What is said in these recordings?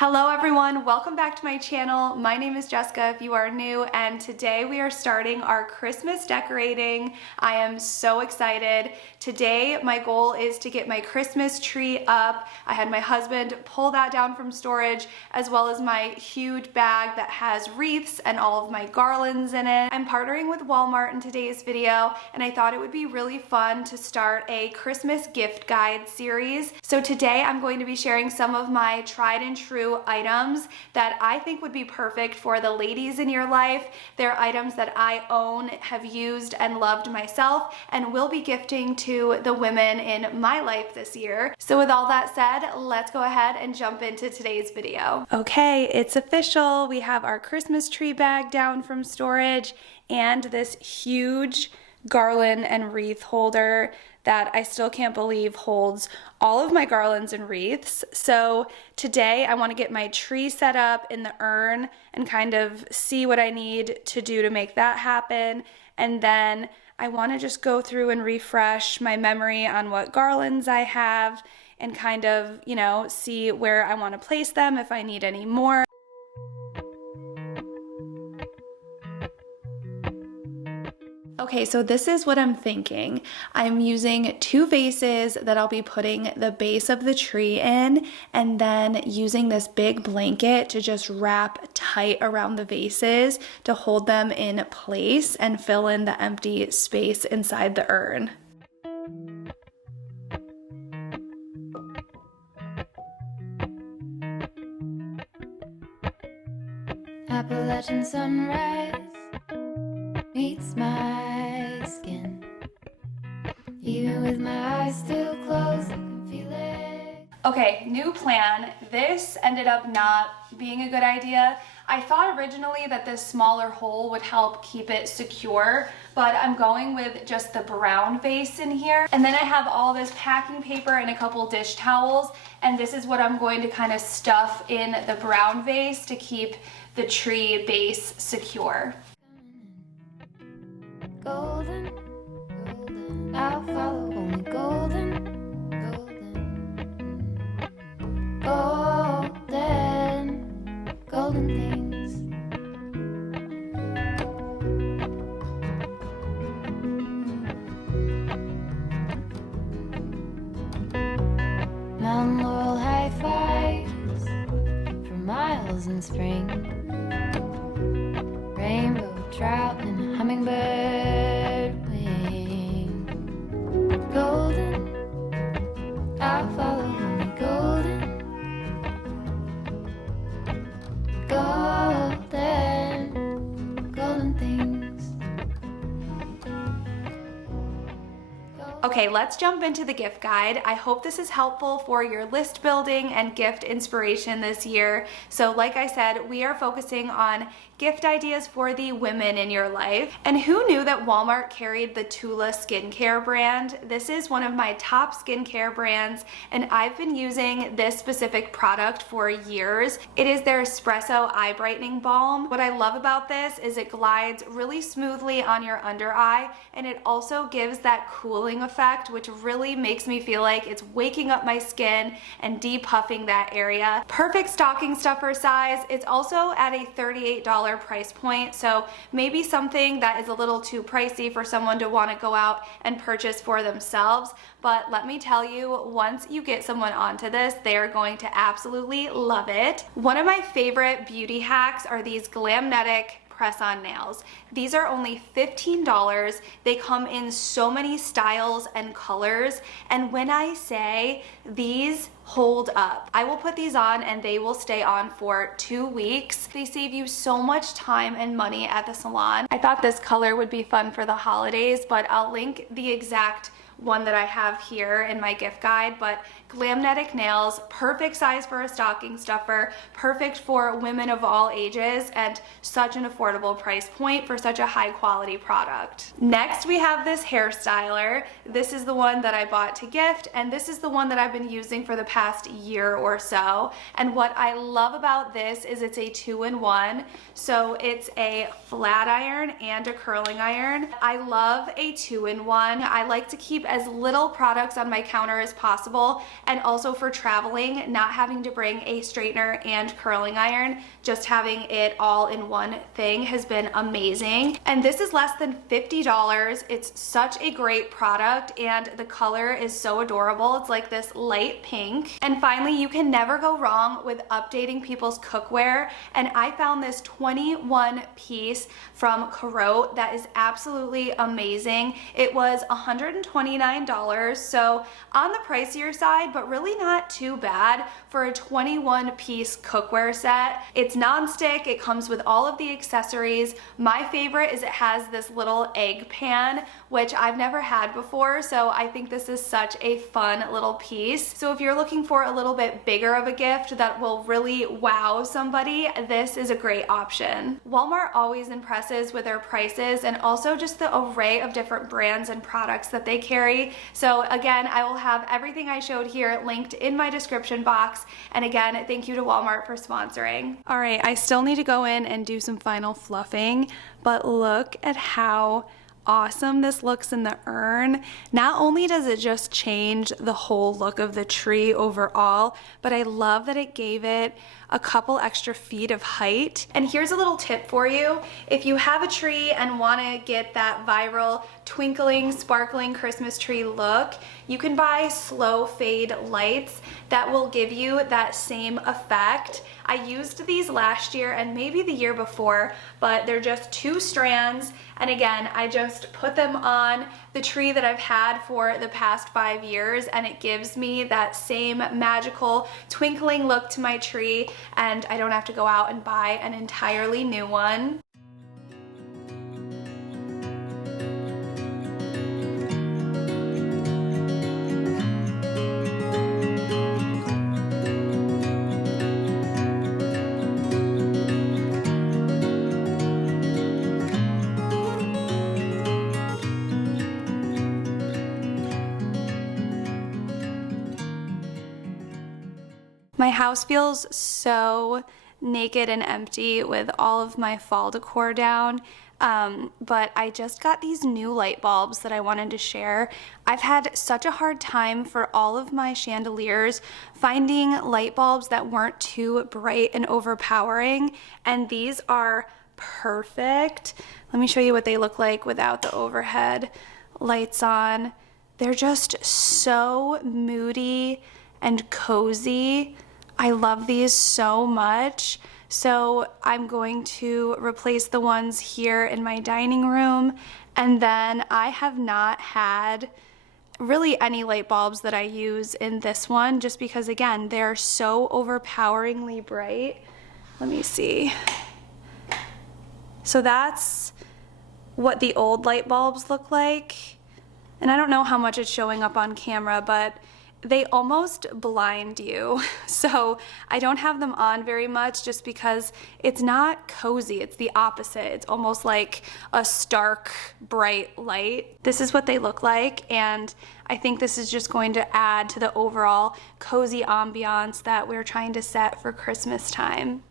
Hello everyone, welcome back to my channel. My name is Jessica if you are new, and today we are starting our Christmas decorating. I am so excited. Today my goal is to get my Christmas tree up. I had my husband pull that down from storage, as well as my huge bag that has wreaths and all of my garlands in it. I'm partnering with Walmart in today's video, and I thought it would be really fun to start a Christmas gift guide series. So today I'm going to be sharing some of my tried and true items that I think would be perfect for the ladies in your life. They're items that I own, have used, and loved myself, and will be gifting to the women in my life this year. So with all that said, let's go ahead and jump into today's video. Okay, it's official. We have our Christmas tree bag down from storage and this huge garland and wreath holder that I still can't believe holds all of my garlands and wreaths. So today I want to get my tree set up in the urn and kind of see what I need to do to make that happen. And then I want to just go through and refresh my memory on what garlands I have and kind of, see where I want to place them if I need any more. Okay, so this is what I'm thinking. I'm using two vases that I'll be putting the base of the tree in, and then using this big blanket to just wrap tight around the vases to hold them in place and fill in the empty space inside the urn. Appalachian sunrise meets my skin. Even with my eyes still closed, I can feel it. Okay, new plan. This ended up not being a good idea. I thought originally that this smaller hole would help keep it secure, but I'm going with just the brown vase in here. And then I have all this packing paper and a couple dish towels, and this is what I'm going to kind of stuff in the brown vase to keep the tree base secure. Golden, golden, I'll follow only golden, golden, golden, golden things. Mount Laurel high fives for miles in spring. Rainbow trout and hummingbird wing. Golden, I'll follow only golden, golden, golden things. Okay, let's jump into the gift guide. I hope this is helpful for your list building and gift inspiration this year. So like I said, we are focusing on gift ideas for the women in your life. And who knew that Walmart carried the Tula skincare brand? This is one of my top skincare brands, and I've been using this specific product for years. It is their Espresso Eye Brightening Balm. What I love about this is it glides really smoothly on your under eye, and it also gives that cooling effect, which really makes me feel like it's waking up my skin and depuffing that area. Perfect stocking stuffer size. It's also at a $38 price point, so maybe something that is a little too pricey for someone to want to go out and purchase for themselves. But let me tell you, once you get someone onto this, they are going to absolutely love it. One of my favorite beauty hacks are these Glamnetic press-on nails. These are only $15. They come in so many styles and colors, and when I say these hold up, I will put these on and they will stay on for 2 weeks. They save you so much time and money at the salon. I thought this color would be fun for the holidays, but I'll link the exact one that I have here in my gift guide. But Glamnetic nails, perfect size for a stocking stuffer, perfect for women of all ages, and such an affordable price point for such a high quality product. Next, we have this hair styler. This is the one that I bought to gift, and this is the one that I've been using for the past year or so. And what I love about this is it's a 2-in-1. So it's a flat iron and a curling iron. I love a 2-in-1. I like to keep as little products on my counter as possible and also for traveling, not having to bring a straightener and curling iron, just having it all in one thing has been amazing. And this is less than $50. It's such a great product and the color is so adorable. It's like this light pink. And finally, you can never go wrong with updating people's cookware. And I found this 21 piece from Carreau that is absolutely amazing. It was $129, so on the pricier side, but really not too bad for a 21 piece cookware set. It's non-stick, it comes with all of the accessories. My favorite is it has this little egg pan, which I've never had before, so I think this is such a fun little piece. So if you're looking for a little bit bigger of a gift that will really wow somebody, this is a great option. Walmart always impresses with their prices and also just the array of different brands and products that they carry. So again, I will have everything I showed here linked in my description box. And again, thank you to Walmart for sponsoring. All right, I still need to go in and do some final fluffing, but look at how awesome this looks in the urn. Not only does it just change the whole look of the tree overall, but I love that it gave it a couple extra feet of height. And here's a little tip for you. If you have a tree and want to get that viral twinkling, sparkling Christmas tree look, you can buy slow fade lights that will give you that same effect. I used these last year and maybe the year before, but they're just 2 strands. And again, I just put them on the tree that I've had for the past 5 years, and it gives me that same magical twinkling look to my tree, and I don't have to go out and buy an entirely new one. My house feels so naked and empty with all of my fall decor down, but I just got these new light bulbs that I wanted to share. I've had such a hard time for all of my chandeliers finding light bulbs that weren't too bright and overpowering, and these are perfect. Let me show you what they look like without the overhead lights on. They're just so moody and cozy. I love these so much. So I'm going to replace the ones here in my dining room. And then I have not had really any light bulbs that I use in this one, just because again, they're so overpoweringly bright. Let me see. So that's what the old light bulbs look like. And I don't know how much it's showing up on camera, but they almost blind you. So I don't have them on very much just because it's not cozy, it's the opposite. It's almost like a stark, bright light. This is what they look like, and I think this is just going to add to the overall cozy ambiance that we're trying to set for Christmas time.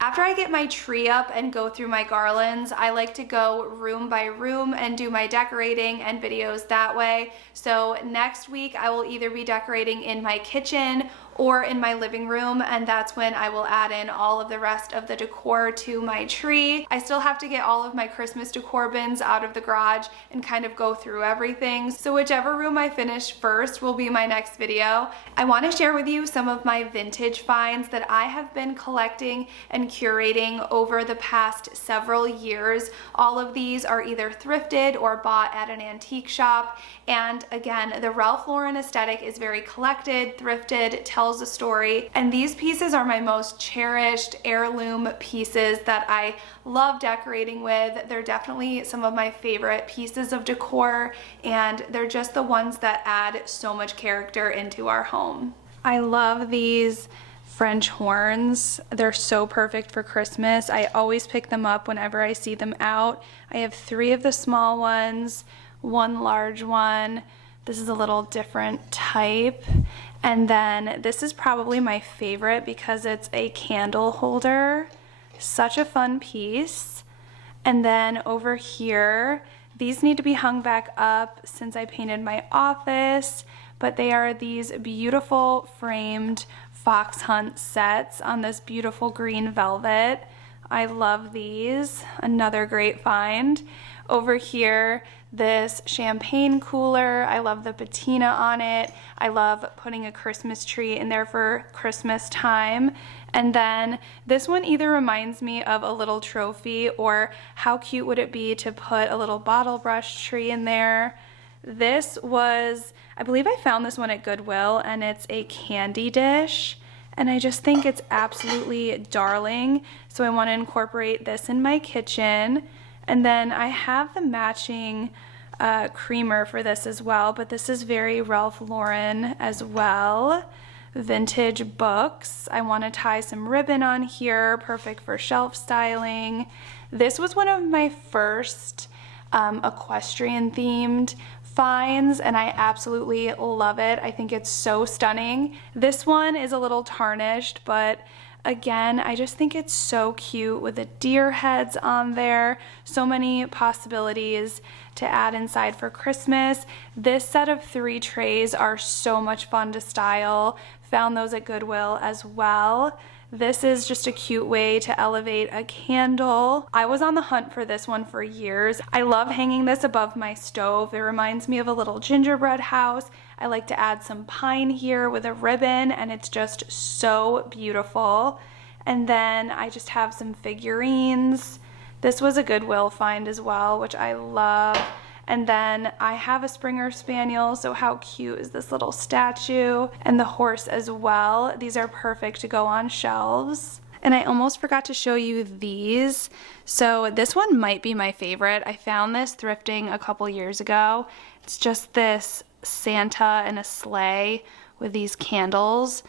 After I get my tree up and go through my garlands, I like to go room by room and do my decorating and videos that way. So next week I will either be decorating in my kitchen or in my living room, and that's when I will add in all of the rest of the decor to my tree. I still have to get all of my Christmas decor bins out of the garage and kind of go through everything. So whichever room I finish first will be my next video. I want to share with you some of my vintage finds that I have been collecting and curating over the past several years. All of these are either thrifted or bought at an antique shop. And again, the Ralph Lauren aesthetic is very collected, thrifted, tell tells a story. And these pieces are my most cherished heirloom pieces that I love decorating with. They're definitely some of my favorite pieces of decor, and they're just the ones that add so much character into our home. I love these French horns. They're so perfect for Christmas. I always pick them up whenever I see them out. I have 3 of the small ones, 1 large one. This is a little different type. And then this is probably my favorite because it's a candle holder. Such a fun piece. And then over here, these need to be hung back up since I painted my office, but they are these beautiful framed fox hunt sets on this beautiful green velvet. I love these. Another great find. Over here, this champagne cooler. I love the patina on it. I love putting a Christmas tree in there for Christmas time. And then this one either reminds me of a little trophy, or how cute would it be to put a little bottle brush tree in there. This was, I believe I found this one at Goodwill, and it's a candy dish. And I just think it's absolutely darling. So I want to incorporate this in my kitchen. And then I have the matching creamer for this as well, but this is very Ralph Lauren as well. Vintage books. I want to tie some ribbon on here, perfect for shelf styling. This was one of my first equestrian themed finds, and I absolutely love it. I think it's so stunning. This one is a little tarnished, but again, I just think it's so cute with the deer heads on there. So many possibilities to add inside for Christmas. This set of 3 trays are so much fun to style. Found those at Goodwill as well. This is just a cute way to elevate a candle. I was on the hunt for this one for years. I love hanging this above my stove. It reminds me of a little gingerbread house. I like to add some pine here with a ribbon, and it's just so beautiful. And then I just have some figurines. This was a Goodwill find as well, which I love. And then I have a Springer Spaniel, so how cute is this little statue? And the horse as well. These are perfect to go on shelves. And I almost forgot to show you these. So this one might be my favorite. I found this thrifting a couple years ago. It's just this Santa in a sleigh with these candles.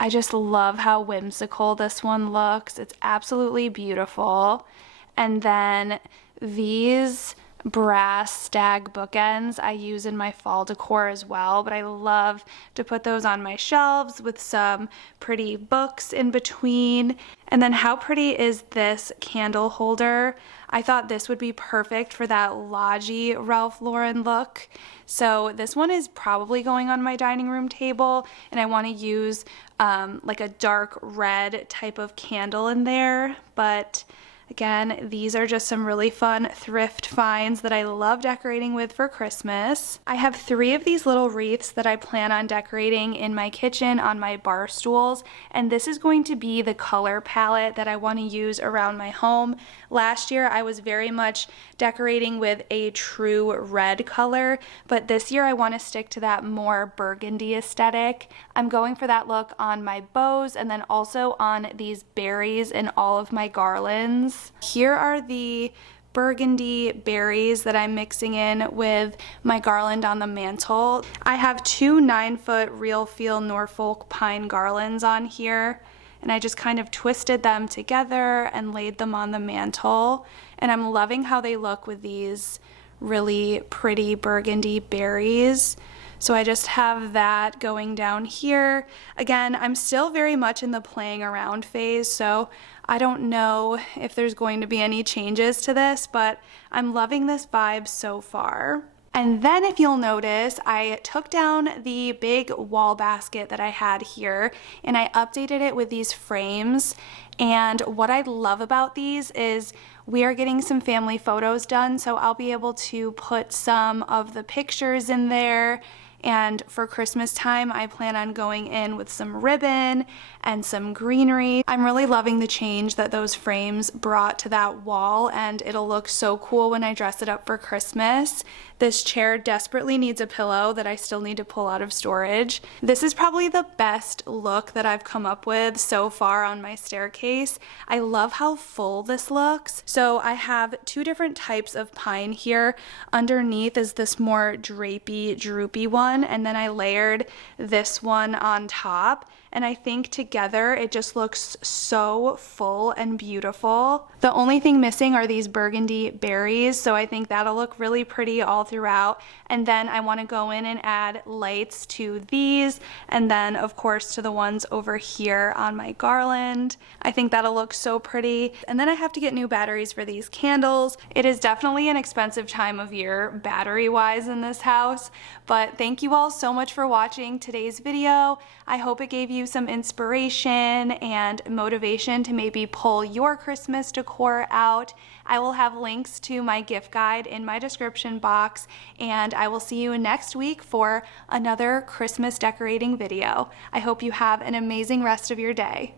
I just love how whimsical this one looks. It's absolutely beautiful. And then these brass stag bookends I use in my fall decor as well, but I love to put those on my shelves with some pretty books in between. And then how pretty is this candle holder? I thought this would be perfect for that lodgy Ralph Lauren look. So this one is probably going on my dining room table, and I want to use like a dark red type of candle in there, but again, these are just some really fun thrift finds that I love decorating with for Christmas. I have 3 of these little wreaths that I plan on decorating in my kitchen on my bar stools, and this is going to be the color palette that I want to use around my home. Last year I was very much decorating with a true red color, but this year I want to stick to that more burgundy aesthetic. I'm going for that look on my bows and then also on these berries in all of my garlands. Here are the burgundy berries that I'm mixing in with my garland on the mantle. I have 2 9-foot Real Feel Norfolk pine garlands on here, and I just kind of twisted them together and laid them on the mantle, and I'm loving how they look with these really pretty burgundy berries. So I just have that going down here. Again, I'm still very much in the playing around phase, so I don't know if there's going to be any changes to this, but I'm loving this vibe so far. And then if you'll notice, I took down the big wall basket that I had here and I updated it with these frames. And what I love about these is we are getting some family photos done, so I'll be able to put some of the pictures in there. And for Christmas time, I plan on going in with some ribbon and some greenery. I'm really loving the change that those frames brought to that wall, and it'll look so cool when I dress it up for Christmas. This chair desperately needs a pillow that I still need to pull out of storage. This is probably the best look that I've come up with so far on my staircase. I love how full this looks. So I have two different types of pine here. Underneath is this more drapey, droopy one, and then I layered this one on top. And I think together it just looks so full and beautiful. The only thing missing are these burgundy berries, so I think that'll look really pretty all throughout. And then I want to go in and add lights to these, and then of course to the ones over here on my garland. I think that'll look so pretty. And then I have to get new batteries for these candles. It is definitely an expensive time of year battery-wise in this house, but thank you all so much for watching today's video. I hope it gave you some inspiration and motivation to maybe pull your Christmas decor out. I will have links to my gift guide in my description box, and I will see you next week for another Christmas decorating video. I hope you have an amazing rest of your day.